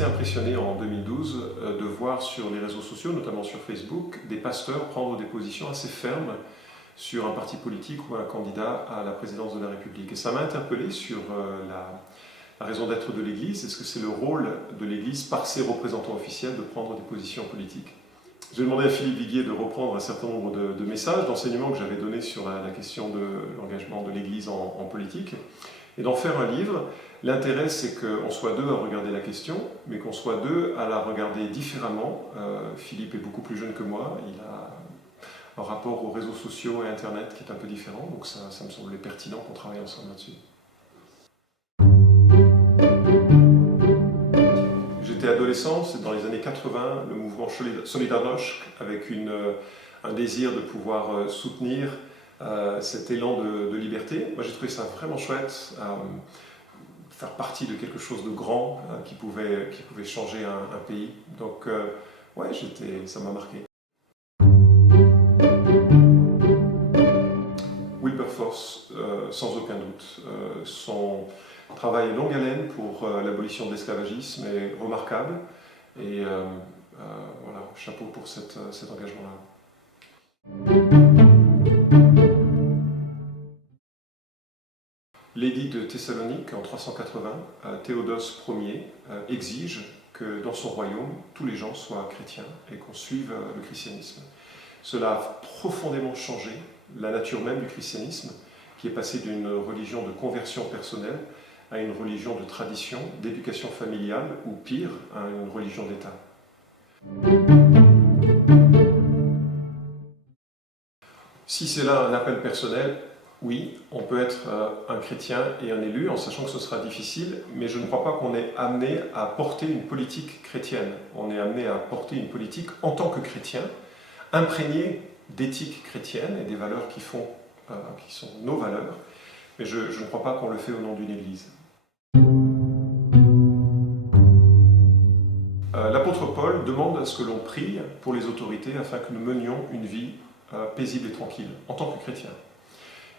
assez impressionné en 2012 de voir sur les réseaux sociaux, notamment sur Facebook, des pasteurs prendre des positions assez fermes sur un parti politique ou un candidat à la présidence de la République. Et ça m'a interpellé sur la raison d'être de l'Église. Est-ce que c'est le rôle de l'Église, par ses représentants officiels, de prendre des positions politiques? J'ai demandé à Philippe Viguier de reprendre un certain nombre de messages, d'enseignements que j'avais donnés sur la question de l'engagement de l'Église en politique, et d'en faire un livre. L'intérêt, c'est qu'on soit deux à regarder la question, mais qu'on soit deux à la regarder différemment. Philippe est beaucoup plus jeune que moi, il a un rapport aux réseaux sociaux et Internet qui est un peu différent, donc ça me semblait pertinent qu'on travaille ensemble là-dessus. J'étais adolescent, c'est dans les années 80, le mouvement Solidarność, avec un désir de pouvoir soutenir cet élan de liberté. Moi j'ai trouvé ça vraiment chouette, faire partie de quelque chose de grand qui pouvait changer un pays. Donc ouais, ça m'a marqué. Wilberforce, sans aucun doute. Son travail longue haleine pour l'abolition de l'esclavagisme est remarquable. Et voilà, chapeau pour cet engagement-là. L'édit de Thessalonique en 380, Théodose Ier exige que dans son royaume, tous les gens soient chrétiens et qu'on suive le christianisme. Cela a profondément changé la nature même du christianisme, qui est passé d'une religion de conversion personnelle à une religion de tradition, d'éducation familiale, ou pire, à une religion d'État. Si c'est là un appel personnel, oui, on peut être un chrétien et un élu, en sachant que ce sera difficile, mais je ne crois pas qu'on est amené à porter une politique chrétienne. On est amené à porter une politique en tant que chrétien, imprégnée d'éthique chrétienne et des valeurs qui sont nos valeurs, mais je ne crois pas qu'on le fait au nom d'une église. L'apôtre Paul demande à ce que l'on prie pour les autorités afin que nous menions une vie paisible et tranquille, en tant que chrétien.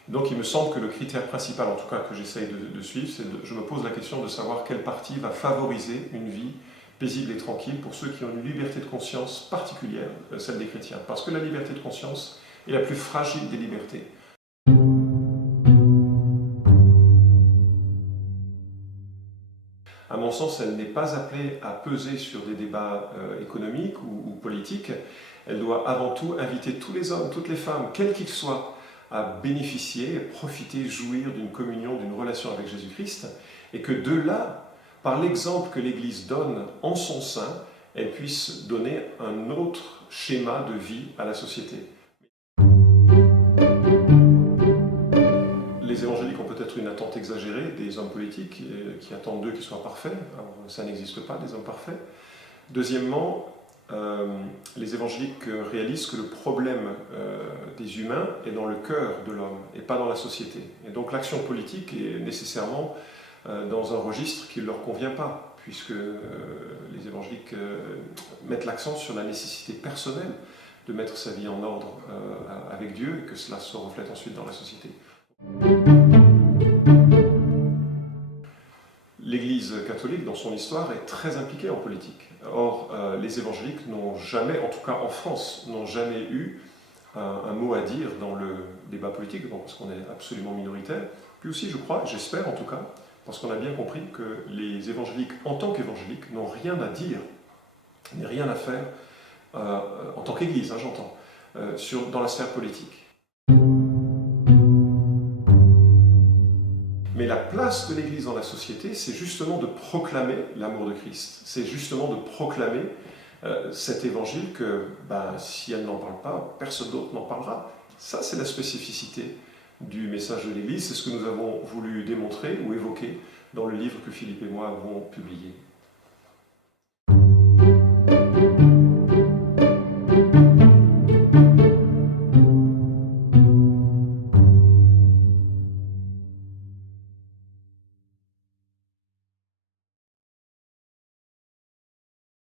Donc il me semble que le critère principal, en tout cas que j'essaye de suivre, c'est je me pose la question de savoir quel parti va favoriser une vie paisible et tranquille pour ceux qui ont une liberté de conscience particulière, celle des chrétiens. Parce que la liberté de conscience est la plus fragile des libertés. À mon sens, elle n'est pas appelée à peser sur des débats économiques ou politiques. Elle doit avant tout inviter tous les hommes, toutes les femmes, quels qu'ils soient, à bénéficier, profiter, jouir d'une communion, d'une relation avec Jésus-Christ, et que de là, par l'exemple que l'Église donne en son sein, elle puisse donner un autre schéma de vie à la société. Les évangéliques ont peut-être une attente exagérée des hommes politiques qui attendent d'eux qu'ils soient parfaits. Alors, ça n'existe pas, des hommes parfaits. Deuxièmement, les évangéliques réalisent que le problème des humains est dans le cœur de l'homme et pas dans la société. Et donc l'action politique est nécessairement dans un registre qui ne leur convient pas, puisque les évangéliques mettent l'accent sur la nécessité personnelle de mettre sa vie en ordre avec Dieu et que cela se reflète ensuite dans la société. L'Église catholique, dans son histoire, est très impliquée en politique. Or, les évangéliques n'ont jamais, en tout cas en France, n'ont jamais eu un mot à dire dans le débat politique, parce qu'on est absolument minoritaire. Puis aussi, je crois, j'espère en tout cas, parce qu'on a bien compris que les évangéliques, en tant qu'évangéliques, n'ont rien à dire, n'ont rien à faire, en tant qu'Église, j'entends, dans la sphère politique. Mais la place de l'Église dans la société, c'est justement de proclamer l'amour de Christ. C'est justement de proclamer cet évangile que, si elle n'en parle pas, personne d'autre n'en parlera. Ça, c'est la spécificité du message de l'Église. C'est ce que nous avons voulu démontrer ou évoquer dans le livre que Philippe et moi avons publié.